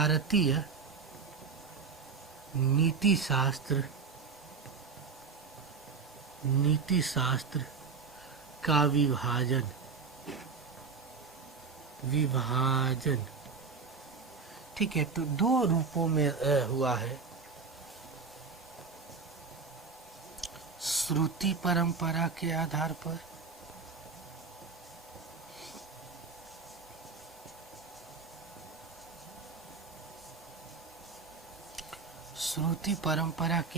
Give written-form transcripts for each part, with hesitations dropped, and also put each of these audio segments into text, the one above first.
भारतीय नीति शास्त्र का विभाजन। ठीक है, तो दो रूपों में हुआ है। श्रुति परंपरा के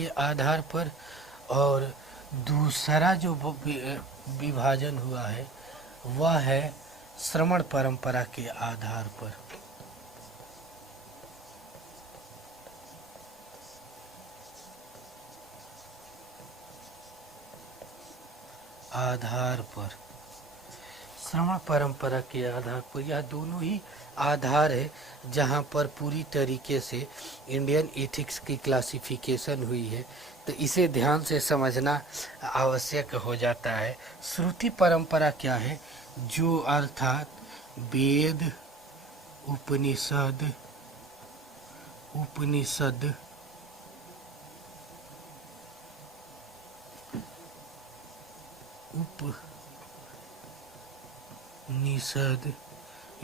आधार पर और दूसरा जो विभाजन हुआ है वह है श्रमण परंपरा के आधार पर। श्रमण परंपरा के आधार पर यह दोनों ही आधार है जहाँ पर पूरी तरीके से इंडियन एथिक्स की क्लासिफिकेशन हुई है। तो इसे ध्यान से समझना आवश्यक हो जाता है। श्रुति परंपरा क्या है? जो अर्थात वेद, उपनिषद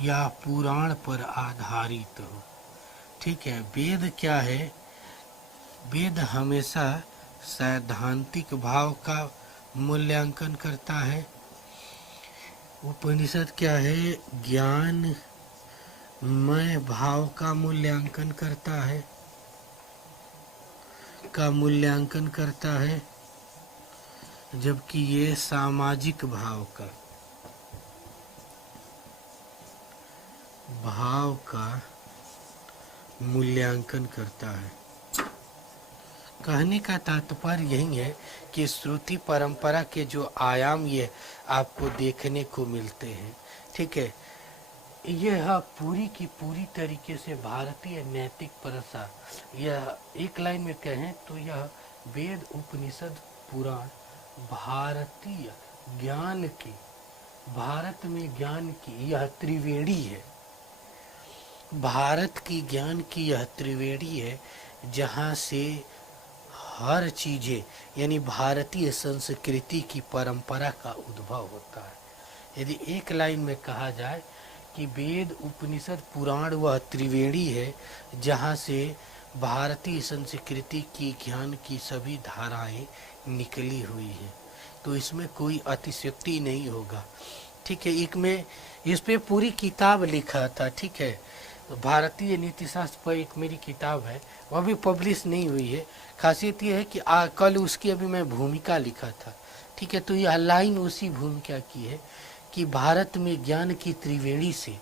या पुराण पर आधारित हो। ठीक है, वेद क्या है? वेद हमेशा सैद्धांतिक भाव का मूल्यांकन करता है। उपनिषद क्या है? ज्ञानमय भाव का मूल्यांकन करता है, जबकि ये सामाजिक भाव का मूल्यांकन करता है। कहने का तात्पर्य यही है कि श्रुति परंपरा के जो आयाम ये आपको देखने को मिलते हैं, ठीक है, यह पूरी की पूरी तरीके से भारतीय नैतिक प्रथा, यह एक लाइन में कहें तो यह वेद, उपनिषद, पुराण भारतीय ज्ञान की, भारत में ज्ञान की यह त्रिवेणी है। भारत की ज्ञान की यह त्रिवेणी है जहाँ से हर चीज़ें यानी भारतीय संस्कृति की परंपरा का उद्भव होता है। यदि एक लाइन में कहा जाए कि वेद, उपनिषद, पुराण वह त्रिवेणी है जहाँ से भारतीय संस्कृति की ज्ञान की सभी धाराएं निकली हुई हैं, तो इसमें कोई अतिशयोक्ति नहीं होगा। ठीक है, एक में इस पे पूरी किताब लिखा था। ठीक है, भारतीय नीति शास्त्र पर एक मेरी किताब है, वह भी पब्लिश नहीं हुई है। खासियत यह है कि कल उसकी अभी मैं भूमिका लिखा था। ठीक है, तो यह लाइन उसी भूमिका की है कि भारत में ज्ञान की त्रिवेणी से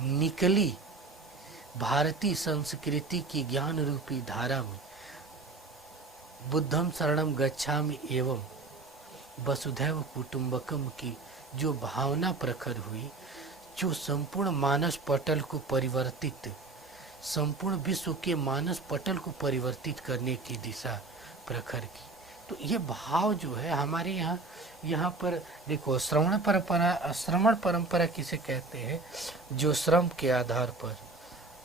निकली भारतीय संस्कृति की ज्ञान रूपी धारा में बुद्धम शरणम गच्छामि एवं वसुधैव कुटुंबकम की जो भावना प्रखर हुई, जो संपूर्ण मानस पटल को परिवर्तित, संपूर्ण विश्व के मानस पटल को परिवर्तित करने की दिशा प्रखर की। तो ये भाव जो है हमारे यहाँ पर देखो, श्रमण परंपरा किसे कहते हैं? जो श्रम के आधार पर,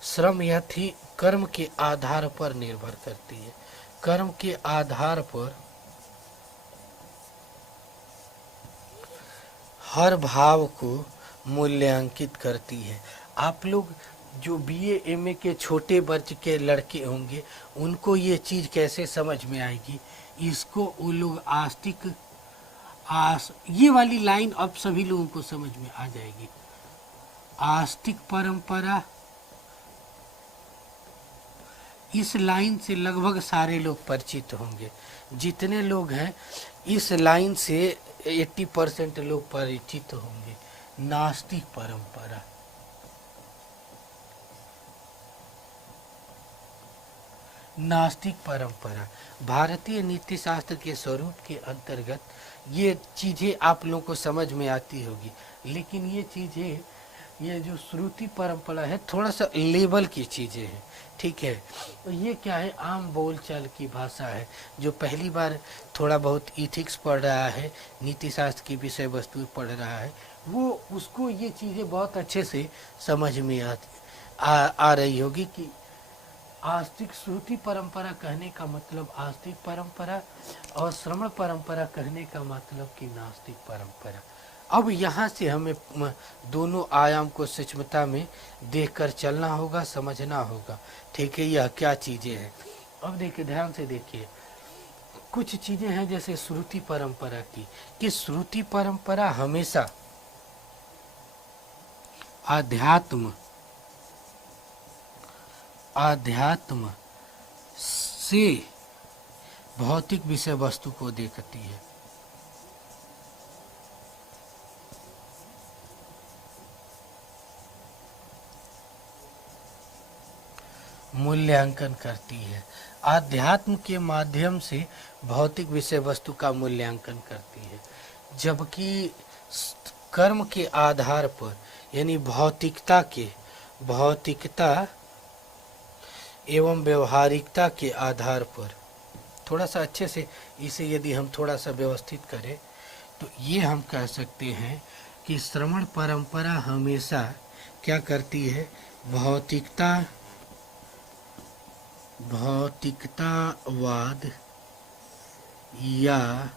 श्रम यह थी कर्म के आधार पर निर्भर करती है, कर्म के आधार पर हर भाव को मूल्यांकित करती है। आप लोग जो BA MA के छोटे वर्ग के लड़के होंगे उनको ये चीज़ कैसे समझ में आएगी? इसको वो लोग ये वाली लाइन अब सभी लोगों को समझ में आ जाएगी। आस्तिक परंपरा, इस लाइन से लगभग सारे लोग परिचित होंगे। जितने लोग हैं इस लाइन से 80% लोग परिचित होंगे। नास्तिक परंपरा, नास्तिक परंपरा भारतीय नीति शास्त्र के स्वरूप के अंतर्गत ये चीज़ें आप लोगों को समझ में आती होगी, लेकिन ये चीज़ें, ये जो श्रुति परंपरा है थोड़ा सा लेवल की चीज़ें हैं। ठीक है, तो ये क्या है? आम बोलचाल की भाषा है। जो पहली बार थोड़ा बहुत इथिक्स पढ़ रहा है, नीति शास्त्र की विषय वस्तु पढ़ रहा है, वो उसको ये चीज़ें बहुत अच्छे से समझ में आ रही होगी कि आस्तिक श्रुति परंपरा कहने का मतलब आस्तिक परंपरा और श्रवण परंपरा कहने का मतलब कि नास्तिक परंपरा। अब यहाँ से हमें दोनों आयाम को सूक्ष्मता में देखकर चलना होगा, समझना होगा। ठीक है, यह क्या चीज़ें हैं। अब देखिए, ध्यान से देखिए, कुछ चीज़ें हैं जैसे श्रुति परंपरा की, कि श्रुति परंपरा हमेशा आध्यात्म से भौतिक विषय वस्तु को देखती है। मूल्यांकन करती है, आध्यात्म के माध्यम से भौतिक विषय वस्तु का मूल्यांकन करती है, जबकि कर्म के आधार पर यानी भौतिकता एवं व्यवहारिकता के आधार पर, थोड़ा सा अच्छे से इसे यदि हम थोड़ा सा व्यवस्थित करें तो ये हम कह सकते हैं कि श्रवण परंपरा हमेशा क्या करती है, भौतिकतावाद या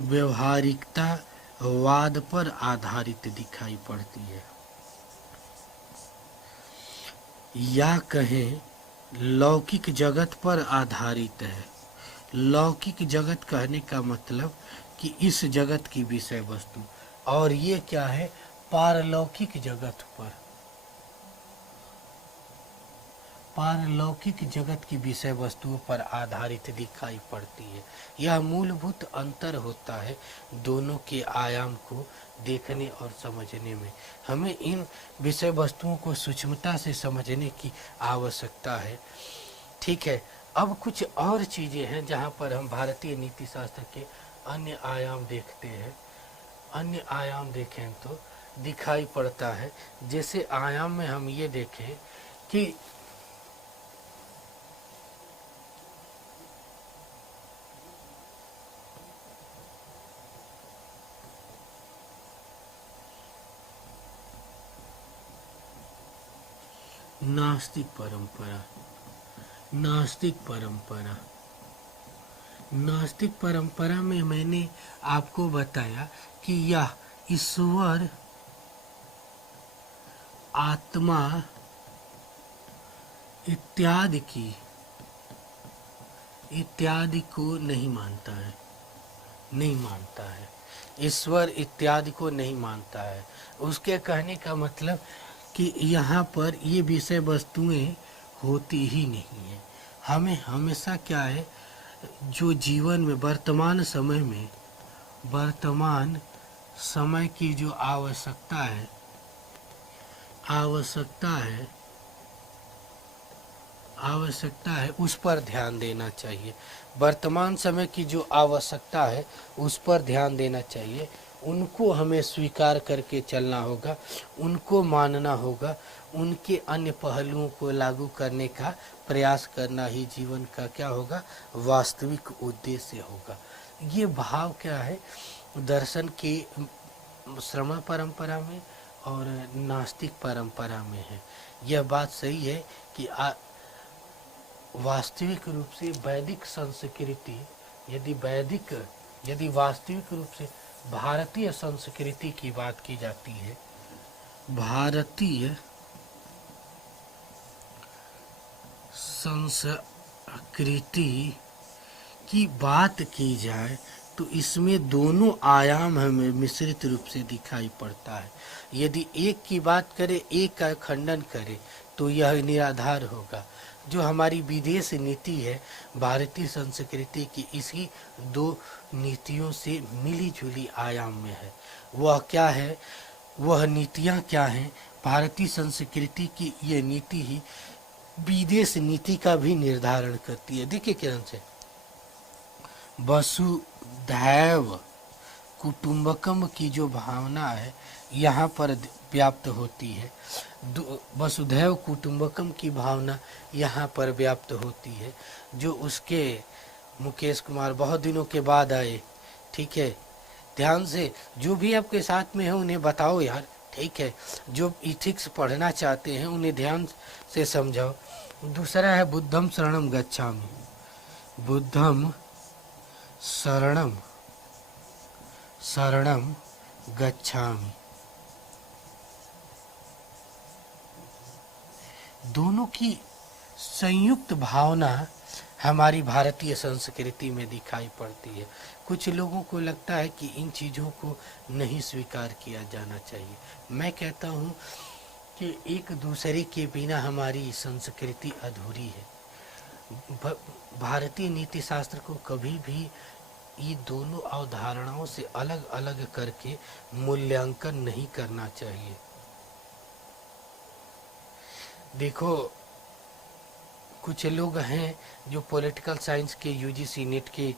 व्यवहारिकतावाद पर आधारित दिखाई पड़ती है, या कहें लौकिक जगत पर आधारित है। लौकिक जगत कहने का मतलब कि इस जगत की विषय वस्तु, और ये क्या है, पारलौकिक जगत पर, पारलौकिक जगत की विषय वस्तुओं पर आधारित दिखाई पड़ती है। यह मूलभूत अंतर होता है दोनों के आयाम को देखने और समझने में। हमें इन विषय वस्तुओं को सूक्ष्मता से समझने की आवश्यकता है। ठीक है, अब कुछ और चीज़ें हैं जहाँ पर हम भारतीय नीति शास्त्र के अन्य आयाम देखते हैं। अन्य आयाम देखें तो दिखाई पड़ता है, जैसे आयाम में हम ये देखें कि नास्तिक परंपरा में मैंने आपको बताया कि यह ईश्वर, आत्मा इत्यादि को नहीं मानता है, ईश्वर इत्यादि को नहीं मानता है। उसके कहने का मतलब कि यहाँ पर ये विषय वस्तुएं होती ही नहीं है। हमें हमेशा क्या है, जो जीवन में वर्तमान समय की जो आवश्यकता है उस पर ध्यान देना चाहिए। वर्तमान समय की जो आवश्यकता है उस पर ध्यान देना चाहिए। उनको हमें स्वीकार करके चलना होगा, उनको मानना होगा, उनके अन्य पहलुओं को लागू करने का प्रयास करना ही जीवन का क्या होगा, वास्तविक उद्देश्य होगा। ये भाव क्या है, दर्शन के श्रवण परंपरा में और नास्तिक परंपरा में है। यह बात सही है कि वास्तविक रूप से वैदिक संस्कृति, यदि वास्तविक रूप से भारतीय संस्कृति की बात की जाती है, भारतीय संस्कृति की बात की जाए तो इसमें दोनों आयाम हमें मिश्रित रूप से दिखाई पड़ता है। यदि एक की बात करें, एक का खंडन करें तो यह निराधार होगा। जो हमारी विदेश नीति है भारतीय संस्कृति की, इसी दो नीतियों से मिली जुली आयाम में है। वह क्या है, वह नीतियाँ क्या हैं, भारतीय संस्कृति की ये नीति ही विदेश नीति का भी निर्धारण करती है। देखिए किरण से, वसुधैव कुटुंबकम की जो भावना है यहाँ पर व्याप्त होती है। वसुधैव कुटुंबकम की भावना यहाँ पर व्याप्त होती है। जो उसके मुकेश कुमार बहुत दिनों के बाद आए, ठीक है, ध्यान से जो भी आपके साथ में है उन्हें बताओ यार, ठीक है, जो इथिक्स पढ़ना चाहते हैं उन्हें ध्यान से समझाओ। दूसरा है बुद्धम शरणम गच्छामि। बुद्धम शरणम शरणम गच्छामि। दोनों की संयुक्त भावना हमारी भारतीय संस्कृति में दिखाई पड़ती है। कुछ लोगों को लगता है कि इन चीज़ों को नहीं स्वीकार किया जाना चाहिए। मैं कहता हूँ कि एक दूसरे के बिना हमारी संस्कृति अधूरी है। भारतीय नीति शास्त्र को कभी भी ये दोनों अवधारणाओं से अलग अलग करके मूल्यांकन नहीं करना चाहिए। देखो, कुछ लोग हैं जो पॉलिटिकल साइंस के यूजीसी नेट के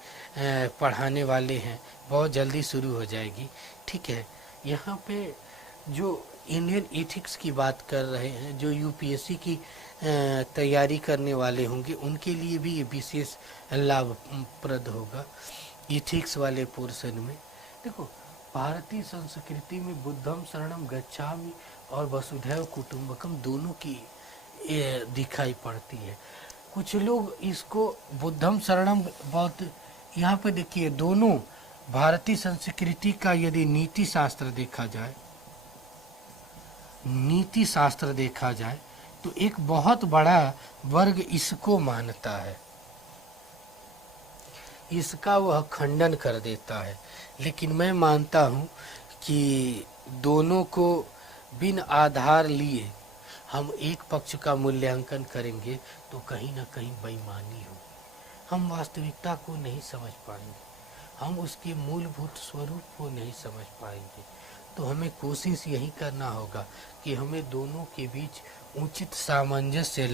पढ़ाने वाले हैं, बहुत जल्दी शुरू हो जाएगी, ठीक है। यहाँ पे जो इंडियन एथिक्स की बात कर रहे हैं, जो यूपीएससी की तैयारी करने वाले होंगे, उनके लिए भी ये विशेष लाभप्रद होगा एथिक्स वाले पोर्शन में। देखो, भारतीय संस्कृति में बुद्धम शरणम गच्छामि और वसुधैव कुटुंबकम दोनों की दिखाई पड़ती है। कुछ लोग इसको बुद्धम शरणम बहुत, यहाँ पे देखिए, दोनों भारतीय संस्कृति का यदि नीति शास्त्र देखा जाए, नीति शास्त्र देखा जाए तो एक बहुत बड़ा वर्ग इसको मानता है, इसका वह खंडन कर देता है। लेकिन मैं मानता हूँ कि दोनों को बिन आधार लिए हम एक पक्ष का मूल्यांकन करेंगे तो कहीं ना कहीं बेईमानी होगी। हम वास्तविकता को नहीं समझ पाएंगे, हम उसके मूलभूत स्वरूप को नहीं समझ पाएंगे। तो हमें कोशिश यही करना होगा कि हमें दोनों के बीच उचित सामंजस्य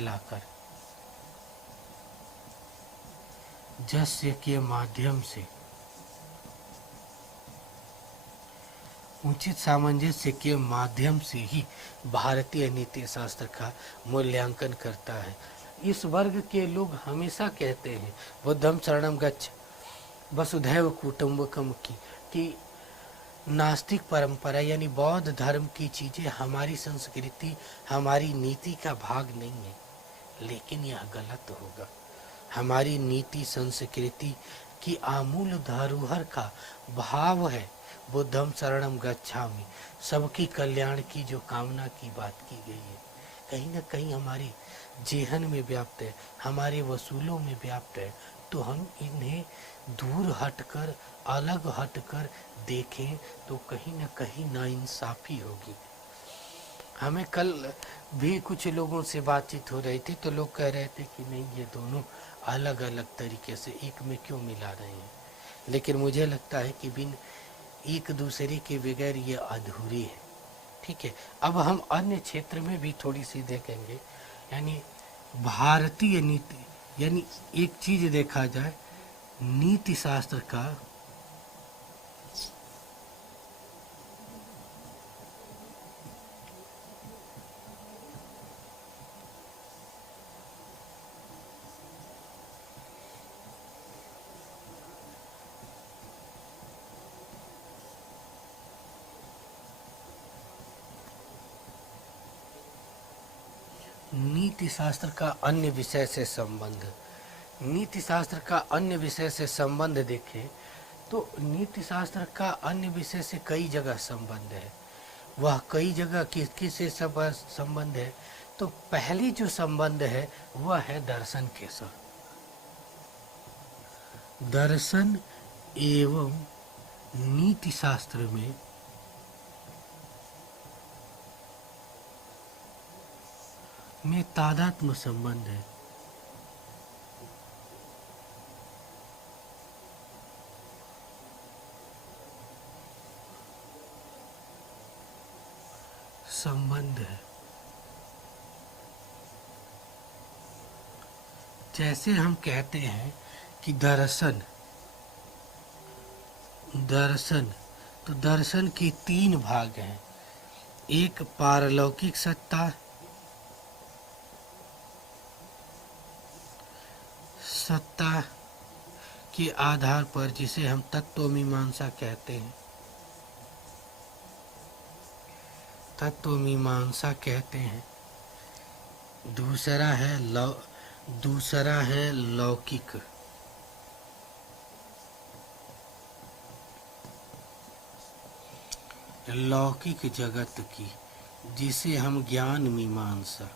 लाकर जस्य के माध्यम से, उचित सामंजस्य के माध्यम से ही भारतीय नीति शास्त्र का मूल्यांकन करता है। इस वर्ग के लोग हमेशा कहते हैं बुद्धम शरणम गच्छ वसुधैव कुटुंबकम की, कि नास्तिक परंपरा यानी बौद्ध धर्म की चीज़ें हमारी संस्कृति, हमारी नीति का भाग नहीं है। लेकिन यह गलत होगा। हमारी नीति संस्कृति की आमूल धरोहर का भाव है बुद्धम शरणम गच्छामि, सबकी कल्याण की जो कामना की बात की गई है, कहीं ना कहीं हमारे जेहन में व्याप्त है, हमारे वसूलों में व्याप्त है। तो हम इन्हें दूर हटकर, अलग हटकर देखें तो कहीं ना कहीं नाइंसाफ़ी होगी। हमें कल भी कुछ लोगों से बातचीत हो रही थी तो लोग कह रहे थे कि नहीं, ये दोनों अलग अलग तरीके से एक में क्यों मिला रहे हैं। लेकिन मुझे लगता है कि बिन एक दूसरे के बगैर ये अधूरी है, ठीक है। अब हम अन्य क्षेत्र में भी थोड़ी सी देखेंगे, यानी भारतीय नीति, यानी एक चीज देखा जाए नीति शास्त्र का नीति शास्त्र का अन्य विषय से संबंध, नीति शास्त्र का अन्य विषय से संबंध देखें तो नीति शास्त्र का अन्य विषय से कई जगह संबंध है। वह कई जगह किस किस से संबंध है? तो पहली जो संबंध है वह है दर्शन के साथ। दर्शन एवं नीति शास्त्र में तादात्म्य संबंध है। संबंध है। जैसे हम कहते हैं कि दर्शन, तो दर्शन के तीन भाग हैं। एक पारलौकिक सत्ता, के आधार पर जिसे हम तत्व मीमांसा कहते हैं, तत्व मीमांसा कहते हैं। दूसरा है लौकिक। लौकिक जगत की, जिसे हम ज्ञान मीमांसा,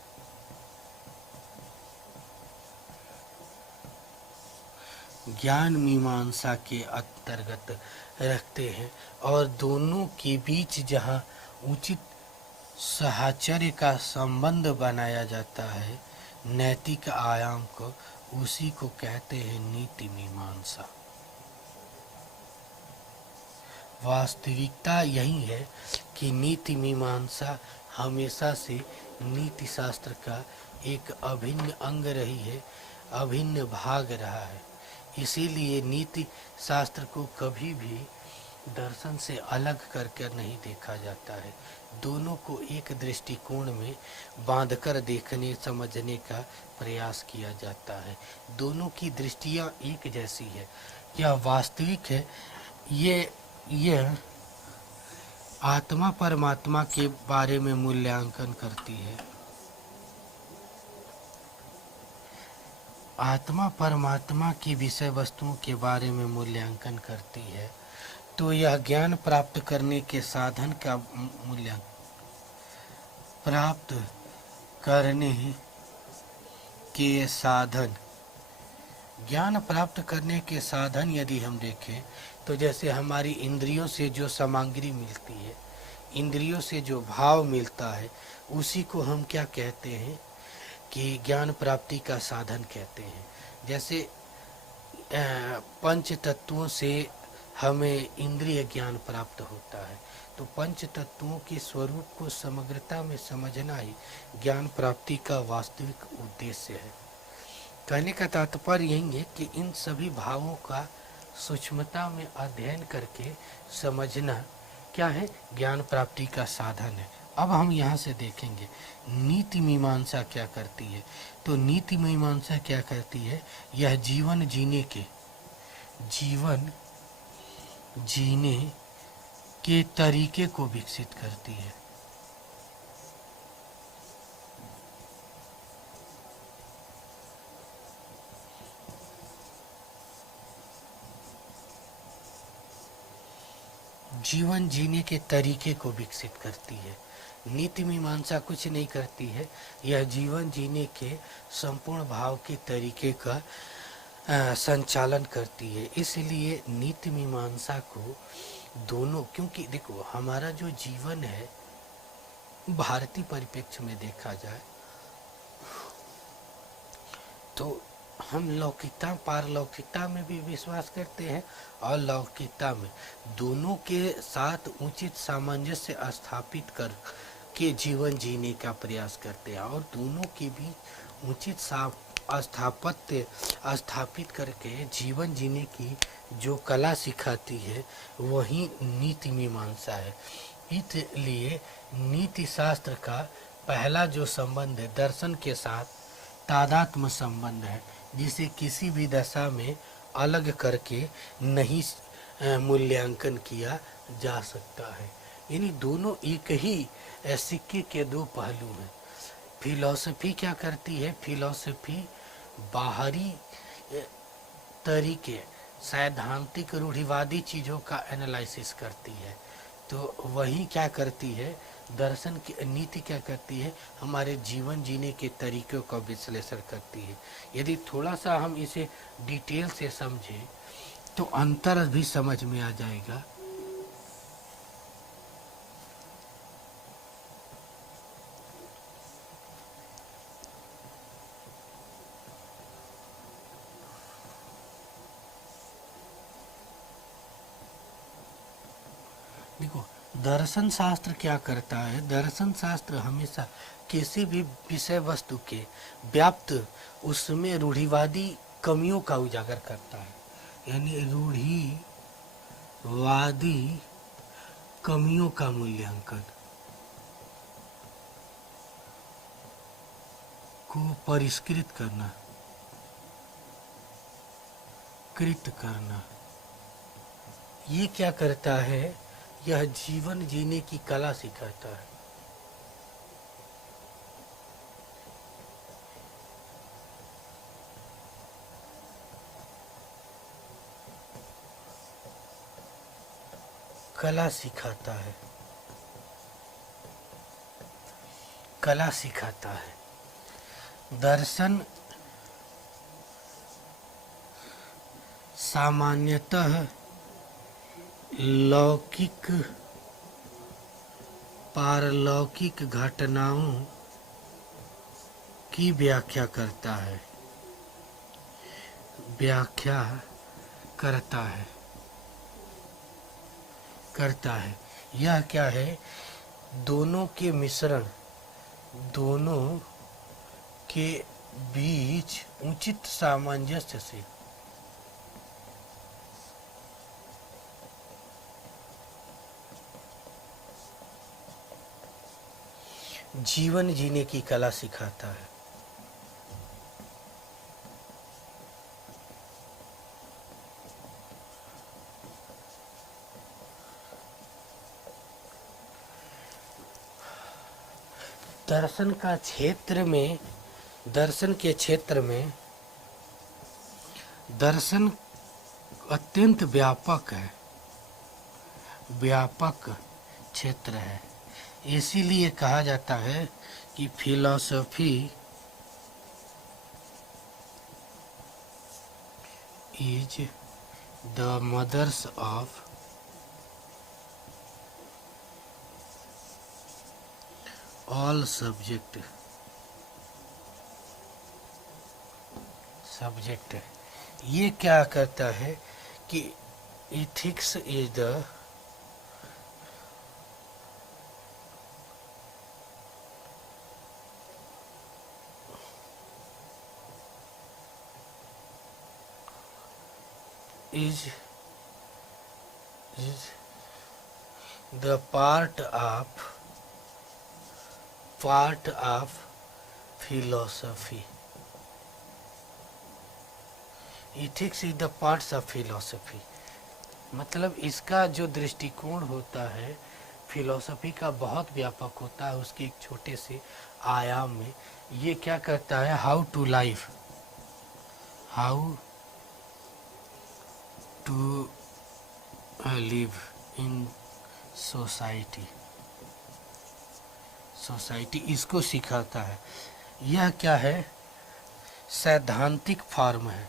ज्ञान मीमांसा के अंतर्गत रखते हैं। और दोनों के बीच जहाँ उचित साहचर्य का संबंध बनाया जाता है, नैतिक आयाम को, उसी को कहते हैं नीति मीमांसा। वास्तविकता यही है कि नीति मीमांसा हमेशा से नीति शास्त्र का एक अभिन्न अंग रही है, अभिन्न भाग रहा है। इसीलिए नीति शास्त्र को कभी भी दर्शन से अलग करके नहीं देखा जाता है। दोनों को एक दृष्टिकोण में बांधकर देखने समझने का प्रयास किया जाता है। दोनों की दृष्टियाँ एक जैसी है, यह वास्तविक है। यह आत्मा परमात्मा के बारे में मूल्यांकन करती है। आत्मा परमात्मा की विषय वस्तुओं के बारे में मूल्यांकन करती है, तो यह ज्ञान प्राप्त करने के साधन का मूल्यांकन, प्राप्त करने के साधन, ज्ञान प्राप्त करने के साधन यदि हम देखें तो जैसे हमारी इंद्रियों से जो सामग्री मिलती है, इंद्रियों से जो भाव मिलता है, उसी को हम क्या कहते हैं कि ज्ञान प्राप्ति का साधन कहते हैं। जैसे पंच तत्वों से हमें इंद्रिय ज्ञान प्राप्त होता है, तो पंच तत्वों के स्वरूप को समग्रता में समझना ही ज्ञान प्राप्ति का वास्तविक उद्देश्य है। कहने का तात्पर्य यही है कि इन सभी भावों का सूक्ष्मता में अध्ययन करके समझना क्या है, ज्ञान प्राप्ति का साधन है। अब हम यहाँ से देखेंगे नीति मीमांसा क्या करती है। तो नीति मीमांसा क्या करती है, यह जीवन जीने के तरीके को विकसित करती है। जीवन जीने के तरीके को विकसित करती है। नीति मीमांसा कुछ नहीं करती है, यह जीवन जीने के संपूर्ण भाव के तरीके का संचालन करती है। इसलिए नीति मीमांसा को दोनों, क्योंकि देखो हमारा जो जीवन है भारतीय परिप्रेक्ष्य में देखा जाए तो हम लौकिकता पारलौकिकता में भी विश्वास करते हैं और लौकिकता में, दोनों के साथ उचित सामंजस्य स्थापित कर के जीवन जीने का प्रयास करते हैं और दोनों के बीच उचित स्थापत्य स्थापित करके जीवन जीने की जो कला सिखाती है वही नीति मीमांसा है। इसलिए नीति शास्त्र का पहला जो संबंध है दर्शन के साथ तादात्म्य संबंध है, जिसे किसी भी दशा में अलग करके नहीं मूल्यांकन किया जा सकता है। यानी दोनों एक ही सिक्के के दो पहलू हैं। फिलॉसफी क्या करती है, फिलॉसफी बाहरी तरीके सैद्धांतिक रूढ़िवादी चीज़ों का एनालिसिस करती है, तो वही क्या करती है, दर्शन की नीति क्या करती है, हमारे जीवन जीने के तरीक़ों का विश्लेषण करती है। यदि थोड़ा सा हम इसे डिटेल से समझें तो अंतर भी समझ में आ जाएगा। देखो दर्शन शास्त्र क्या करता है, दर्शन शास्त्र हमेशा किसी भी विषय वस्तु के व्याप्त उसमें रूढ़िवादी कमियों का उजागर करता है। यानी रूढ़िवादी कमियों का मूल्यांकन को परिष्कृत करना, ये क्या करता है, यह जीवन जीने की कला सिखाता है। कला सिखाता है, कला सिखाता है। दर्शन सामान्यतः लौकिक पारलौकिक घटनाओं की व्याख्या करता है, व्याख्या करता है, करता है। यह क्या है? दोनों के मिश्रण, दोनों के बीच उचित सामंजस्य से जीवन जीने की कला सिखाता है। दर्शन का क्षेत्र में, दर्शन के क्षेत्र में दर्शन अत्यंत व्यापक है, व्यापक क्षेत्र है। इसीलिए कहा जाता है कि philosophy is the mothers of all subject. ये क्या करता है कि ethics is the is the part of philosophy. Ethics is the parts of philosophy. मतलब इसका जो दृष्टिकोण होता है फिलॉसफी का बहुत व्यापक होता है, उसके एक छोटे से आयाम में। ये क्या करता है? How to life, how to live in society, इसको सिखाता है। यह क्या है? सैद्धांतिक फॉर्म है,